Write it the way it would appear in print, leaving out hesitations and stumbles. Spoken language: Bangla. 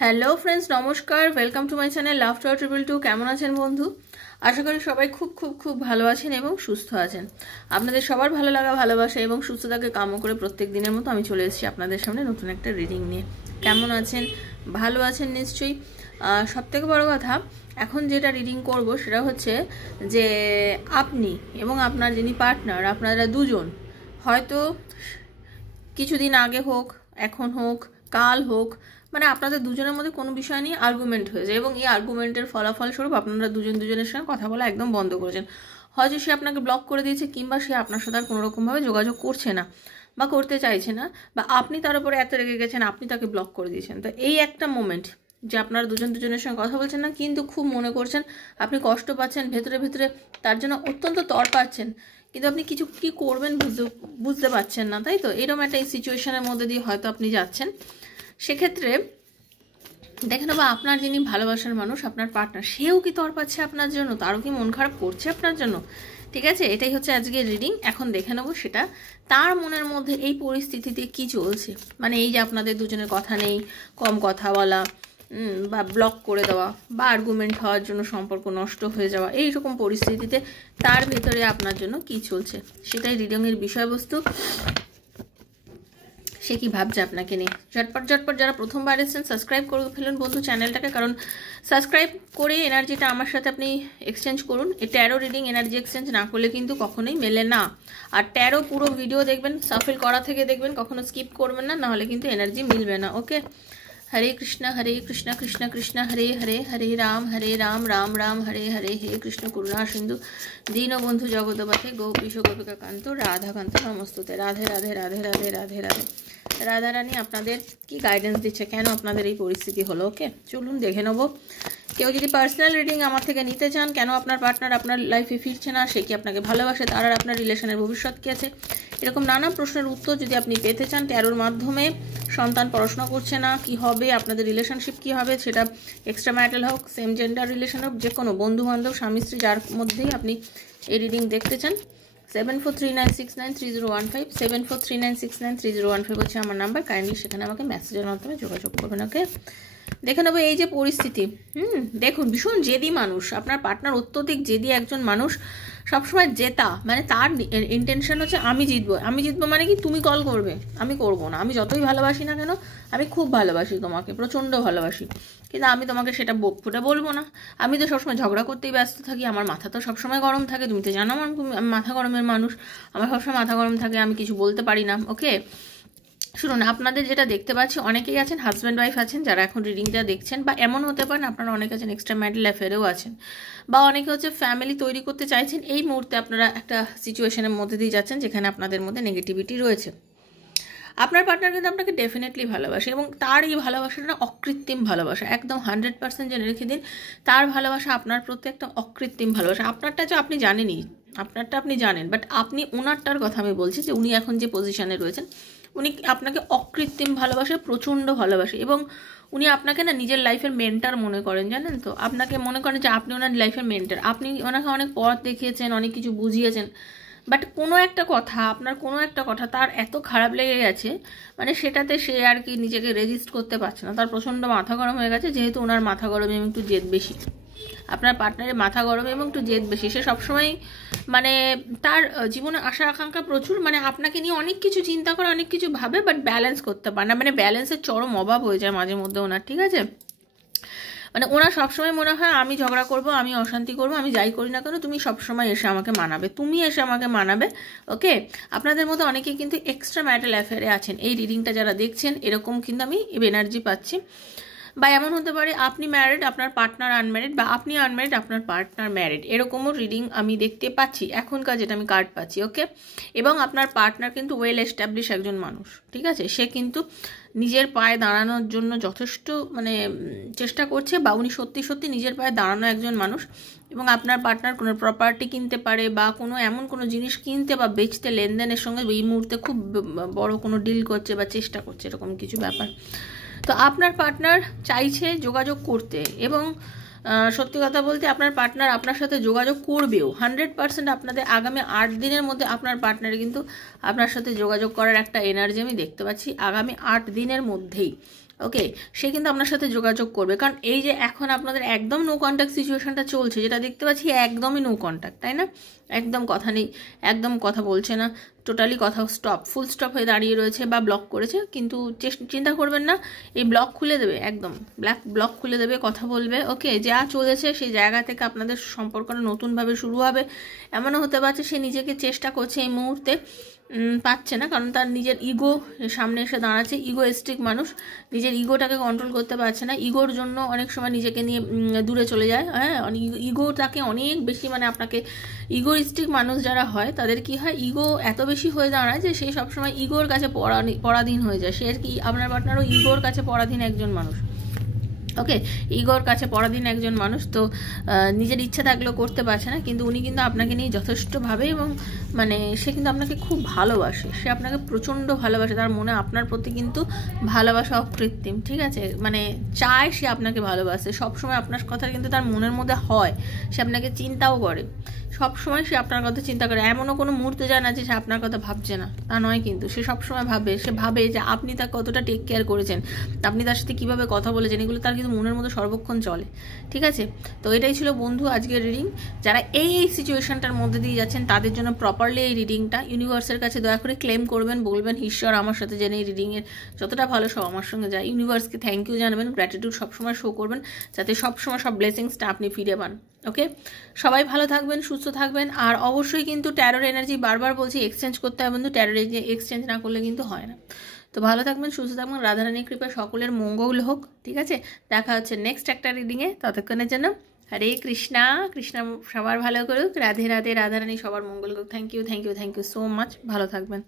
হ্যালো ফ্রেন্ডস, নমস্কার। Welcome to my channel love to triple two. কেমন আছেন বন্ধু? আশা করি সবাই খুব খুব খুব ভালো আছেন এবং সুস্থ আছেন। আপনাদের সবার ভালো লাগা, ভালোবাসা এবং সুস্থতাকে কামনা করে প্রত্যেক দিনের মতো আমি চলে এসেছি আপনাদের সামনে নতুন একটা রিডিং নিয়ে। কেমন আছেন? ভালো আছেন নিশ্চয়ই। সব থেকে বড়ো কথা, এখন যেটা রিডিং করব সেটা হচ্ছে যে আপনি এবং আপনার যিনি পার্টনার, আপনারা দুজন হয়তো কিছুদিন আগে হোক, এখন হোক, কাল হোক, মানে আপনাদের দুজনের মধ্যে কোনো বিষয় নিয়ে আর্গুমেন্ট হয়ে যায় এবং এই আর্গুমেন্টের ফলাফলস্বরূপ আপনারা দুজনের সঙ্গে কথা বলা একদম বন্ধ করেছেন। হয়তো সে আপনাকে ব্লক করে দিয়েছে, কিংবা সে আপনার সাথে আর কোনোরকমভাবে যোগাযোগ করছে না বা করতে চাইছে না, বা আপনি তার উপরে এত রেগে গেছেন আপনি তাকে ব্লক করে দিয়েছেন। তো এই একটা মোমেন্ট যে আপনারা দুজনের সঙ্গে কথা বলছেন না, কিন্তু খুব মনে করছেন, আপনি কষ্ট পাচ্ছেন ভেতরে ভেতরে, তার জন্য অত্যন্ত তড় পাচ্ছেন, কিন্তু আপনি কিছু কি করবেন বুঝতে পারছেন না, তাই তো? এরকম একটা এই সিচুয়েশনের মধ্যে দিয়ে হয়তো আপনি যাচ্ছেন। সেক্ষেত্রে দেখে নেবো আপনার যিনি ভালোবাসার মানুষ, আপনার পার্টনার, সেও কি তর পাচ্ছে আপনার জন্য, তারও কি মন খারাপ করছে আপনার জন্য। ঠিক আছে, এটাই হচ্ছে আজকের রিডিং। এখন দেখে নেবো সেটা তার মনের মধ্যে এই পরিস্থিতিতে কি চলছে। মানে এই যে আপনাদের দুজনের কথা নেই, কম কথা বলা, বা ব্লক করে দেওয়া, বা আর্গুমেন্ট হওয়ার জন্য সম্পর্ক নষ্ট হয়ে যাওয়া, এইরকম পরিস্থিতিতে তার ভেতরে আপনার জন্য কি চলছে, সেটাই রিডিংয়ের বিষয়বস্তু। সে কি ভাবছে আপনাকে নিয়ে। ঝটপট যারা প্রথমবার এসেছেন সাবস্ক্রাইব করে ফেলুন বন্ধু চ্যানেলটাকে, কারণ সাবস্ক্রাইব করে এনার্জিটা আমার সাথে আপনি এক্সচেঞ্জ করুন। এই ট্যারো রিডিং এনার্জি এক্সচেঞ্জ না করলে কিন্তু কখনোই মেলে না। আর ট্যারো পুরো ভিডিও দেখবেন, সাফল করা থেকে দেখবেন, কখনো স্কিপ করবেন না, নাহলে কিন্তু এনার্জি মিলবে না। ওকে, হরে কৃষ্ণ কৃষ্ণ কৃষ্ণ হরে হরে, হরে রাম রাম রাম হরে হরে, হে কৃষ্ণ করুণা সিন্ধু দীনবন্ধু জগৎপথে গোপীশ গোপিকা কান্ত রাধাকান্ত নমস্তুতে। রাধে রাধে রাধে রাধে রাধে রাধে। রাধারানী আপনাদের কি গাইডেন্স দিচ্ছে, কেন আপনাদের এই পরিস্থিতি হলো। ওকে, চলুন দেখে নেবো। কেউ যদি পার্সোনাল রিডিং আমার থেকে নিতে চান, কেন আপনার পার্টনার আপনার লাইফে ফিরছে না, সে কি আপনাকে ভালোবাসে, তার আর আপনার রিলেশনের ভবিষ্যৎ কী আছে, এরকম নানা প্রশ্নের উত্তর যদি আপনি পেতে চান ট্যারোর মাধ্যমে, সন্তান পড়াশোনা করছে না, কি হবে, আপনাদের রিলেশনশিপ কি হবে, সেটা এক্সট্রা ম্যারিটাল হোক, সেম জেন্ডার রিলেশন হোক, যে কোনো বন্ধু বান্ধব, স্বামী স্ত্রী, যার মধ্যেই আপনি এই রিডিং দেখতে চান, 7439693015 7439693015 হচ্ছে আমার নাম্বার। কাইন্ডলি সেখানে আমাকে মেসেজের মাধ্যমে যোগাযোগ করবেন। ওকে, দেখে নেবো এই যে পরিস্থিতি। দেখুন, ভীষণ জেদি মানুষ আপনার পার্টনার, অত্যধিক জেদি একজন মানুষ, সবসময় জেতা, মানে তার ইন্টেনশন হচ্ছে আমি জিতবো মানে কি, তুমি কল করবে, আমি করবো না, আমি যতই ভালোবাসি না কেন, আমি খুব ভালোবাসি তোমাকে, প্রচণ্ড ভালোবাসি, কিন্তু আমি তোমাকে সেটা ফুটে বলবো না। আমি তো সবসময় ঝগড়া করতেই ব্যস্ত থাকি, আমার মাথা তো সবসময় গরম থাকে, তুমি তো জানো আমি মাথা গরমের মানুষ, আমার সবসময় মাথা গরম থাকে, আমি কিছু বলতে পারি না। ওকে, শুনুন, আপনাদের যেটা দেখতে পাচ্ছি, অনেকেই আছেন হাজব্যান্ড ওয়াইফ আছেন যারা এখন রিডিংটা দেখছেন, বা এমন হতে পারেন আপনারা অনেকে আছেন এক্সট্রা ম্যারিটাল অ্যাফেয়ারেও আছেন, বা অনেকে হচ্ছে ফ্যামিলি তৈরি করতে চাইছেন। এই মুহূর্তে আপনারা একটা সিচুয়েশনের মধ্যে দিয়ে যাচ্ছেন যেখানে আপনাদের মধ্যে নেগেটিভিটি রয়েছে। আপনার পার্টনার কিন্তু আপনাকে ডেফিনেটলি ভালোবাসে, এবং তার এই ভালোবাসাটা না অকৃত্রিম ভালোবাসা, একদম 100% জেনে রেখে দিন। তার ভালোবাসা আপনার প্রতি একটা অকৃত্রিম ভালোবাসা। আপনারটা যে আপনি জানেনই, আপনারটা আপনি জানেন, বাট আপনি ওনারটার কথা আমি বলছি, যে উনি এখন যে পজিশনে রয়েছেন, উনি আপনাকে অকৃত্রিম ভালোবাসে, প্রচণ্ড ভালোবাসে, এবং উনি আপনাকে না নিজের লাইফের মেন্টার মনে করেন, জানেন তো? আপনাকে মনে করেন যে আপনি ওনার লাইফের মেন্টার, আপনি ওনাকে অনেক পথ দেখিয়েছেন, অনেক কিছু বুঝিয়েছেন, বাট কোনো একটা কথা, আপনার কোনো একটা কথা তার এত খারাপ লেগে গেছে, মানে সেটাতে সে আর কি নিজেকে রেজিস্ট করতে পারছে না, তার প্রচণ্ড মাথা গরম হয়ে গেছে। যেহেতু ওনার মাথা গরম এবং একটু জেদ বেশি, আপনার পার্টনারের মাথা গরম এবং একটু জেদ বেশি, সে সবসময় মানে তার জীবনে আশা আকাঙ্ক্ষা প্রচুর, মানে আপনাকে নিয়ে অনেক কিছু চিন্তা করে, অনেক কিছু ভাবে, বাট ব্যালেন্স করতে পারে না, মানে ব্যালেন্সের চরম অভাব হয়ে যায় মাঝে মধ্যে ওনার। ঠিক আছে, মানে ওনার সবসময় মনে হয় আমি ঝগড়া করব, আমি অশান্তি করব, আমি যাই করি না কেন তুমি সবসময় এসে আমাকে মানাবে, তুমি এসে আমাকে মানাবে। ওকে, আপনাদের মধ্যে অনেকেই কিন্তু এক্সট্রা ম্যারিটাল অ্যাফেয়ারে আছেন। এই রিডিংটা যারা দেখছেন, এরকম কিন্তু আমি এনার্জি পাচ্ছি। বা এমন হতে পারে আপনি ম্যারিড, আপনার পার্টনার আনম্যারিড, বা আপনি আনম্যারিড, আপনার পার্টনার ম্যারিড, এরকমও রিডিং আমি দেখতে পাচ্ছি এখনকার, যেটা আমি কার্ড পাচ্ছি। ওকে, এবং আপনার পার্টনার কিন্তু ওয়েল এস্টাবলিশ একজন মানুষ। ঠিক আছে, সে কিন্তু নিজের পায়ে দাঁড়ানোর জন্য যথেষ্ট মানে চেষ্টা করছে, বা উনি সত্যি সত্যি নিজের পায়ে দাঁড়ানো একজন মানুষ, এবং আপনার পার্টনার কোনো প্রপার্টি কিনতে পারে, বা কোনো এমন কোনো জিনিস কিনতে বা বেচতে, লেনদেনের সঙ্গে এই মুহূর্তে খুব বড় কোনো ডিল করছে বা চেষ্টা করছে, এরকম কিছু ব্যাপার। তো আপনার পার্টনার চাইছে যোগাযোগ করতে, এবং সত্যি কথা বলতে আপনার পার্টনার আপনার সাথে যোগাযোগ করবেও 100%। আপনাদের আগামী 8 দিনের মধ্যে আপনার পার্টনার কিন্তু আপনার সাথে যোগাযোগ করার একটা এনার্জি আমি দেখতে পাচ্ছি, আগামী 8 দিনের মধ্যেই। ওকে, সে কিন্তু আপনার সাথে যোগাযোগ করবে, কারণ এই যে এখন আপনাদের একদম নো কন্ট্যাক্ট সিচুয়েশনটা চলছে, যেটা দেখতে পাচ্ছি একদমই নো কন্ট্যাক্ট, তাই না? একদম কথা নেই, একদম কথা বলছে না, টোটালি কথা স্টপ, ফুল স্টপ হয়ে দাঁড়িয়ে রয়েছে বা ব্লক করেছে। কিন্তু চিন্তা করবেন না, এই ব্লক খুলে দেবে, একদম ব্লক খুলে দেবে, কথা বলবে। ওকে, যা চলেছে সেই জায়গা থেকে আপনাদের সম্পর্কটা নতুনভাবে শুরু হবে। এমনও হতে পারছে সে নিজেকে চেষ্টা করছে এই মুহূর্তে, পাচ্ছে না, কারণ তার নিজের ইগো সামনে এসে দাঁড়াচ্ছে। ইগোয়েস্টিক মানুষ, নিজের ইগোটাকে কন্ট্রোল করতে পারছে না, ইগোর জন্য অনেক সময় নিজেকে নিয়ে দূরে চলে যায়। হ্যাঁ, ইগো তাকে অনেক বেশি, মানে আপনাকে ইগোইস্টিক মানুষ যারা হয় তাদের কি হয়, ইগো এত বেশি হয়ে দাঁড়ায় যে সে সবসময় ইগোর কাছে পরাধীন হয়ে যায়। সে আর কি, আপনার পার্টনারও ইগোর কাছে পরাধীন একজন মানুষ। ওকে, ইগোর কাছে পরাধীন একজন মানুষ, তো নিজের ইচ্ছা থাকলেও করতে পারছে না, কিন্তু উনি কিন্তু আপনাকে নিয়ে যথেষ্টভাবে, এবং মানে সে কিন্তু আপনাকে খুব ভালোবাসে, সে আপনাকে প্রচণ্ড ভালোবাসে, তার মনে আপনার প্রতি কিন্তু ভালোবাসা অকৃত্রিম, ঠিক আছে? মানে চায় সে আপনাকে ভালোবাসে, সবসময় আপনার কথা কিন্তু তার মনের মধ্যে হয়, সে আপনাকে চিন্তাও করে, সবসময় সে আপনার কথা চিন্তা করে। এমনও কোনো মুহূর্তে যায় না যে সে আপনার কথা ভাবছে না, তা নয়, কিন্তু সে সবসময় ভাবে, সে ভাবে যে আপনি তাকে কতটা টেক কেয়ার করেছেন, আপনি তার সাথে কীভাবে কথা বলেছেন, এগুলো তার কিন্তু মনের মধ্যে সর্বক্ষণ চলে, ঠিক আছে? তো এটাই ছিল বন্ধু আজকের রিডিং। যারা এই সিচুয়েশনটার মধ্যে দিয়ে যাচ্ছেন তাদের জন্য প্রপারলি এই রিডিংটা ইউনিভার্সের কাছে দয়া করে ক্লেম করবেন, বলবেন ঈশ্বর আমার সাথে যেন এই রিডিংয়ের যতটা ভালো সব আমার সঙ্গে যায়। ইউনিভার্সকে থ্যাংক ইউ জানাবেন, গ্র্যাটিটিউড সবসময় শো করবেন, যাতে সবসময় সব ব্লেসিংসটা আপনি ফিরে পান। ওকে, সবাই ভালো থাকবেন, সুস্থ থাকবেন, আর অবশ্যই কিন্তু ট্যারোর এনার্জি বারবার বলছি এক্সচেঞ্জ করতে হবে, কিন্তু ট্যারোর এক্সচেঞ্জ না করলে কিন্তু হয় না। তো ভালো থাকবেন, সুস্থ থাকবেন, রাধারানীর কৃপা সকলের মঙ্গল হোক, ঠিক আছে? দেখা হচ্ছে নেক্সট একটা রিডিংয়ে, ততক্ষণের জন্য হরে কৃষ্ণা, কৃষ্ণ সবার ভালো করুক, রাধে রাধে, রাধারানী সবার মঙ্গল করুক। থ্যাংক ইউ সো মাচ, ভালো থাকবেন।